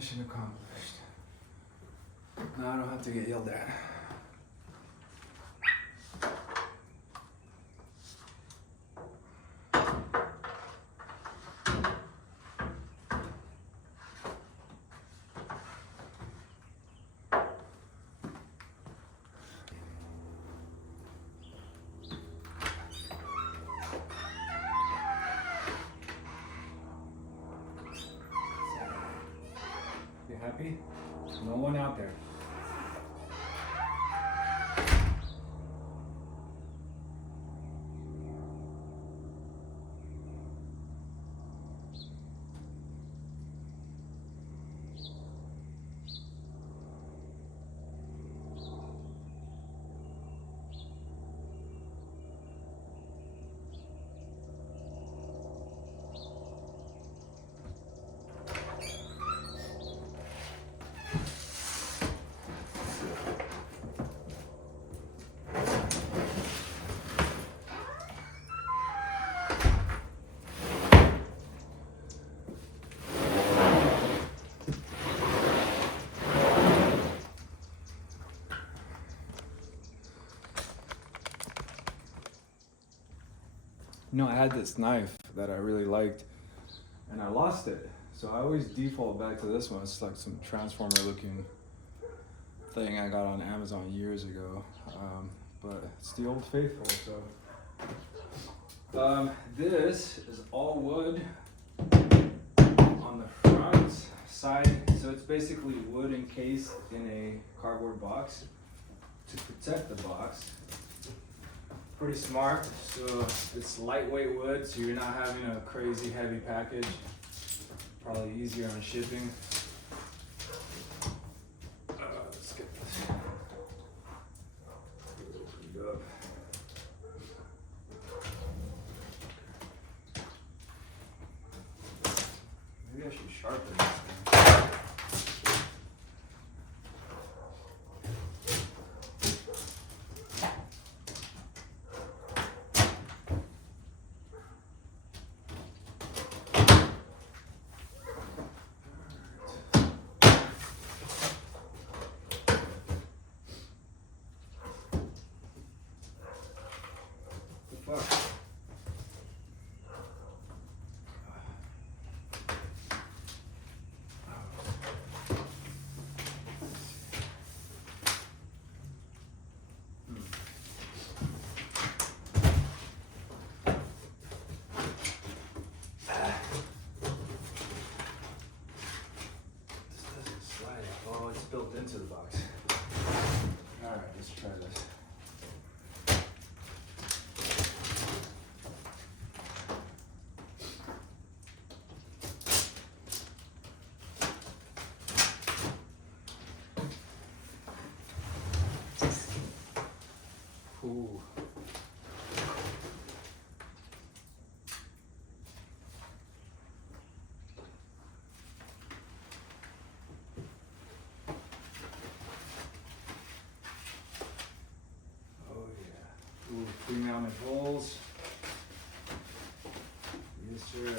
Mission accomplished. Now I don't have to get yelled at. You happy? No one out there. You know, I had this knife that I really liked and I lost it. So I always default back to this one. It's like some transformer looking thing I got on Amazon years ago. But it's the old faithful, so. This is all wood on the front side. So it's basically wood encased in a cardboard box to protect the box. Pretty smart. So it's lightweight wood, so you're not having a crazy heavy package. Probably easier on shipping. Let's get this opened up. Maybe I should sharpen this thing. Built into the box. All right, let's try this. Ooh. Ooh, 3 mounted holes. Yes, sir.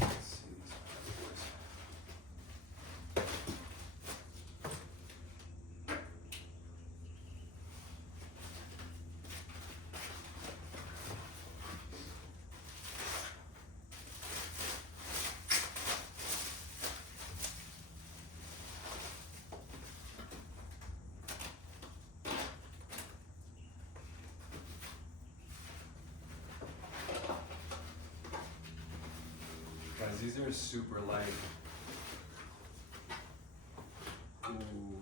Let's see these bad boys. Guys, these are super light. Ooh.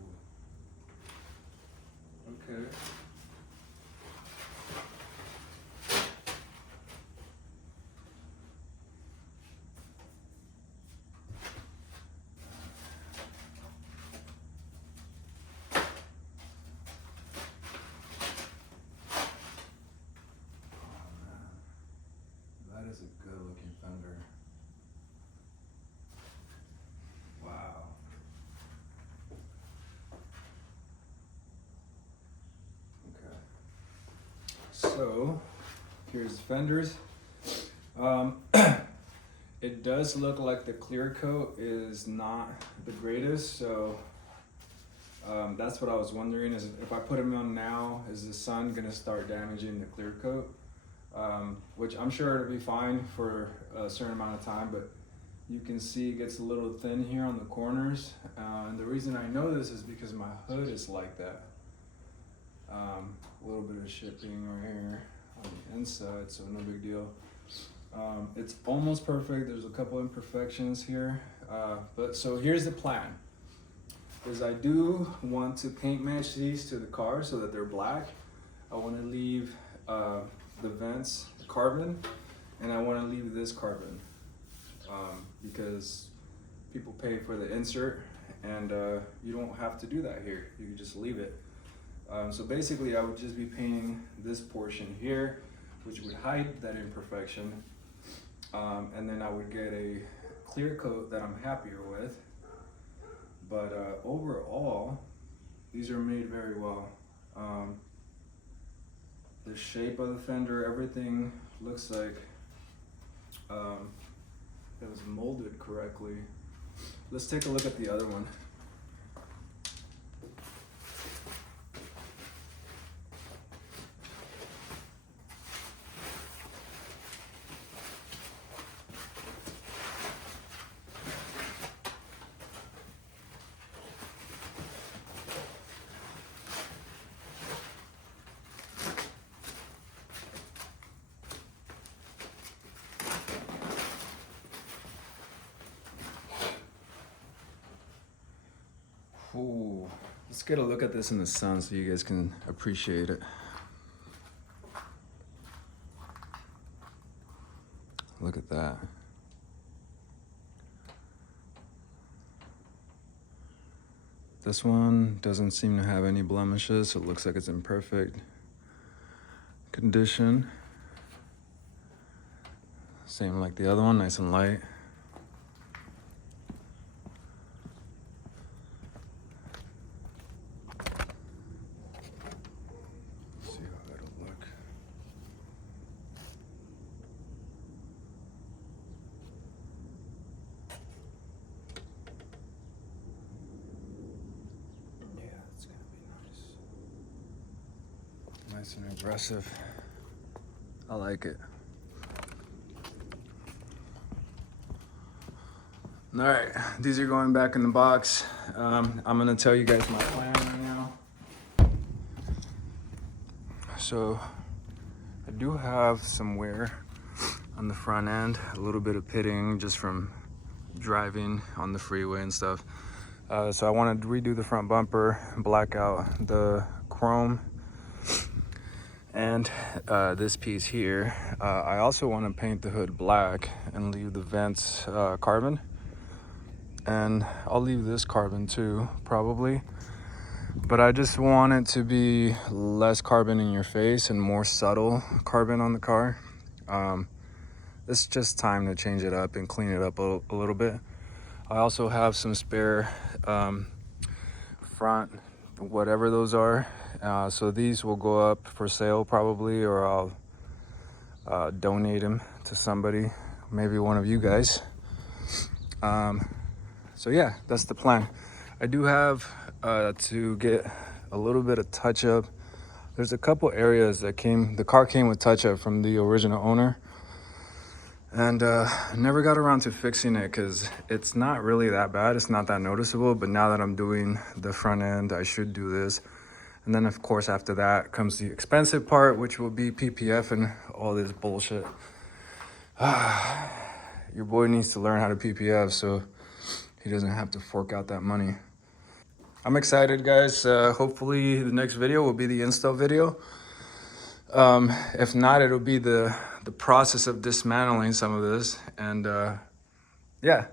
Okay. Oh man, that is a good looking Fender. So here's Fenders. It does look like the clear coat is not the greatest, so that's what I was wondering, is if I put them on now, is the sun gonna start damaging the clear coat? Which I'm sure it'll be fine for a certain amount of time, but you can see it gets a little thin here on the corners. And the reason I know this is because my hood is like that. A little bit of shipping right here on the inside, so no big deal. It's almost perfect. There's a couple imperfections here, but so here's the plan. Is I do want to paint match these to the car so that they're black. I want to leave the vents carbon, and I want to leave this carbon because people pay for the insert, and you don't have to do that here. You can just leave it. So basically, I would just be painting this portion here, which would hide that imperfection, and then I would get a clear coat that I'm happier with. But overall, these are made very well. The shape of the fender, everything looks like it was molded correctly. Let's take a look at the other one. Ooh, let's get a look at this in the sun so you guys can appreciate it. Look at that. This one doesn't seem to have any blemishes, so it looks like it's in perfect condition. Same like the other one, nice and light. Nice and aggressive. I like it. All right, these are going back in the box. I'm gonna tell you guys my plan right now. So I do have some wear on the front end, a little bit of pitting just from driving on the freeway and stuff. So I want to redo the front bumper, black out the chrome, and this piece here. I also want to paint the hood black and leave the vents carbon. And I'll leave this carbon too, probably. But I just want it to be less carbon in your face and more subtle carbon on the car. It's just time to change it up and clean it up a little bit. I also have some spare front, whatever those are. So these will go up for sale probably, or I'll donate them to somebody, maybe one of you guys. So yeah, that's the plan. I do have to get a little bit of touch up. There's a couple areas that the car came with touch up from the original owner. And never got around to fixing it because it's not really that bad. It's not that noticeable, but now that I'm doing the front end, I should do this. And then of course, after that comes the expensive part, which will be PPF and all this bullshit. Your boy needs to learn how to PPF so he doesn't have to fork out that money. I'm excited, guys. Hopefully the next video will be the install video. If not, it'll be the process of dismantling some of this. And yeah,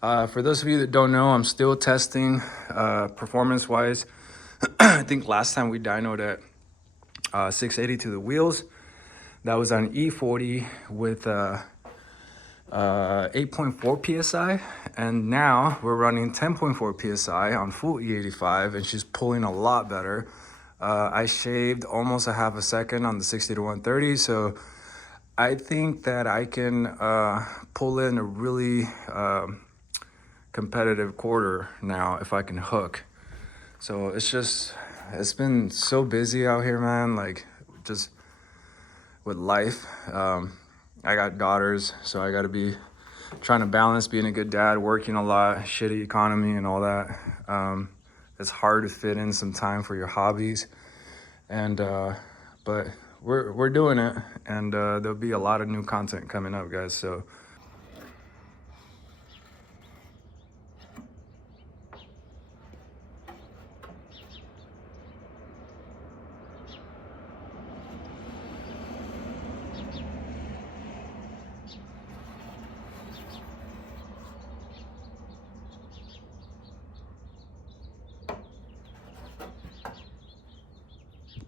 for those of you that don't know, I'm still testing performance-wise. I think last time we dynoed at 680 to the wheels. That was on E40 with 8.4 psi, and now we're running 10.4 psi on full E85, and she's pulling a lot better. I shaved almost a half a second on the 60 to 130, so I think that I can pull in a really competitive quarter now if I can hook. So it's been so busy out here, man, like just with life. I got daughters, so I gotta be trying to balance being a good dad, working a lot, shitty economy and all that. It's hard to fit in some time for your hobbies, and but we're doing it, and there'll be a lot of new content coming up, guys. So